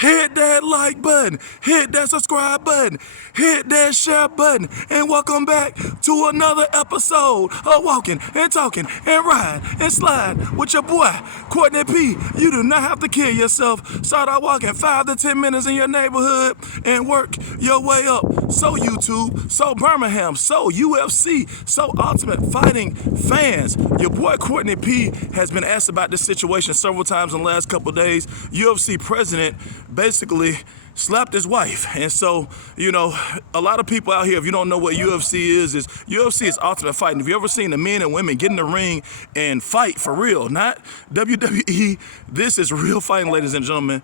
hit that like button, hit that subscribe button, hit that share button, and welcome back to another episode of Walking and Talking and Ride and Slide with your boy, Courtney P. You do not have to kill yourself. Start out walking 5 to 10 minutes in your neighborhood and work your way up. So YouTube, so Birmingham, so UFC, so Ultimate Fighting fans. Your boy Courtney P has been asked about this situation several times in the last couple of days. UFC president basically slapped his wife. And so, you know, a lot of people out here, if you don't know what UFC is UFC is Ultimate Fighting. If you ever seen the men and women get in the ring and fight for real, not WWE, this is real fighting, ladies and gentlemen.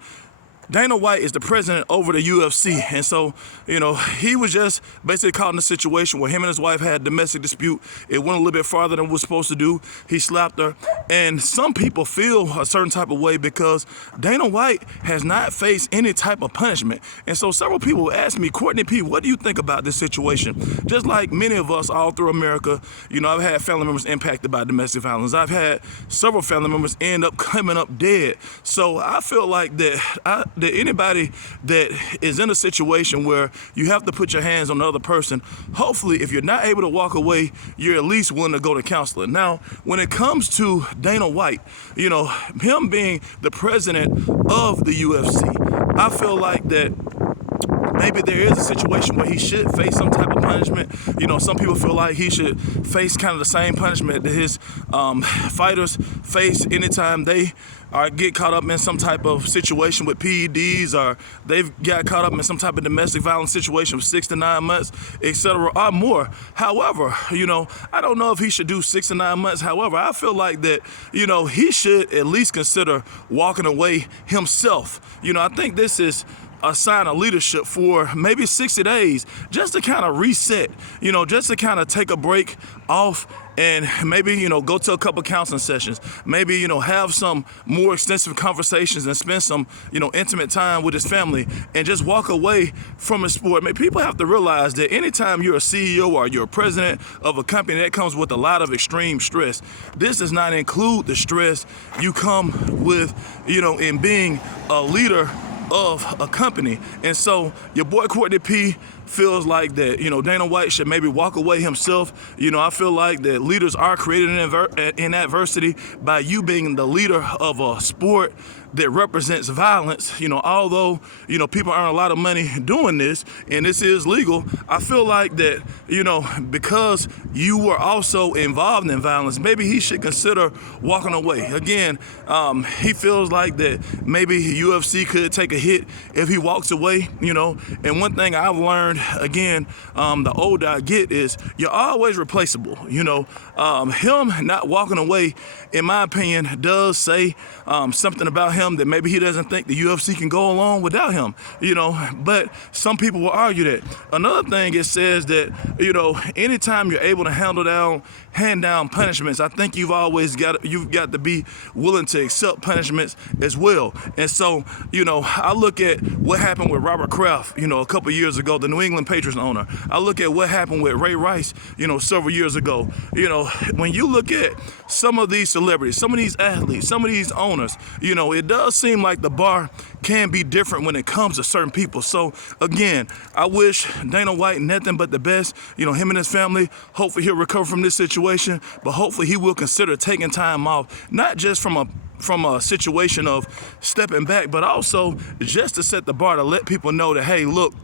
Dana White is the president over the UFC, and so, you know, he was just basically caught in a situation where him and his wife had a domestic dispute. It went a little bit farther than it was supposed to do. He slapped her, and some people feel a certain type of way because Dana White has not faced any type of punishment. And so several people ask me, Courtney P., what do you think about this situation? Just like many of us all through America, you know, I've had family members impacted by domestic violence. I've had several family members end up coming up dead. So I feel like that anybody that is in a situation where you have to put your hands on the other person, hopefully if you're not able to walk away, you're at least willing to go to counseling. Now, when it comes to Dana White, you know, him being the president of the UFC, I feel like that maybe there is a situation where he should face some type of punishment. You know, some people feel like he should face kind of the same punishment that his fighters face anytime they get caught up in some type of situation with PEDs, or they've got caught up in some type of domestic violence situation for 6 to 9 months, etc., or more. However, you know, I don't know if he should do 6 to 9 months. However, I feel like that, you know, he should at least consider walking away himself. You know, I think this is a sign of leadership for maybe 60 days, just to kind of reset, you know, just to kind of take a break off and maybe, you know, go to a couple counseling sessions, maybe, you know, have some more extensive conversations and spend some, you know, intimate time with his family and just walk away from a sport. I mean, people have to realize that anytime you're a CEO or you're a president of a company, that comes with a lot of extreme stress. This does not include the stress you come with, you know, in being a leader of a company. And so your boy Courtney P feels like that, you know, Dana White should maybe walk away himself. You know, I feel like that leaders are created in adversity by you being the leader of a sport that represents violence. You know, although, you know, people earn a lot of money doing this and this is legal, I feel like that, you know, because you were also involved in violence, maybe he should consider walking away. Again, he feels like that maybe UFC could take a hit if he walks away, you know. And one thing I've learned, again, the older I get, is you're always replaceable. You know, him not walking away, in my opinion, does say something about him that maybe he doesn't think the UFC can go along without him, you know. But some people will argue that. Another thing, it says that, you know, anytime you're able to hand down punishments, I think you've got to be willing to accept punishments as well. And so, you know, I look at what happened with Robert Kraft, you know, a couple years ago, the New England Patriots owner. I look at what happened with Ray Rice, you know, several years ago. You know, when you look at some of these celebrities, some of these athletes, some of these owners, you know, it does seem like the bar can be different when it comes to certain people. So again, I wish Dana White nothing but the best. You know, him and his family, hopefully he'll recover from this situation, but hopefully he will consider taking time off, not just from a situation of stepping back, but also just to set the bar, to let people know that, hey, look,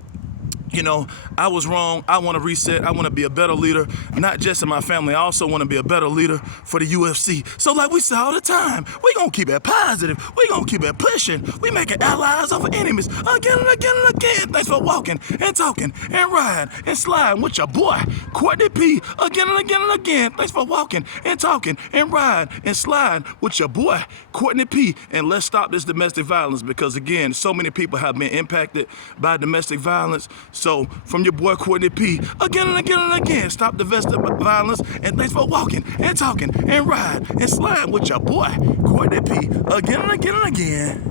you know, I was wrong. I want to reset. I want to be a better leader, not just in my family. I also want to be a better leader for the UFC. So like we say all the time, we going to keep it positive. We going to keep it pushing. We making allies over enemies again and again and again. Thanks for walking and talking and riding and sliding with your boy, Courtney P. Again and again and again. Thanks for walking and talking and riding and sliding with your boy, Courtney P. And let's stop this domestic violence, because again, so many people have been impacted by domestic violence. So from your boy Courtney P, again and again and again, stop the violence, and thanks for walking and talking and riding and sliding with your boy Courtney P, again and again and again.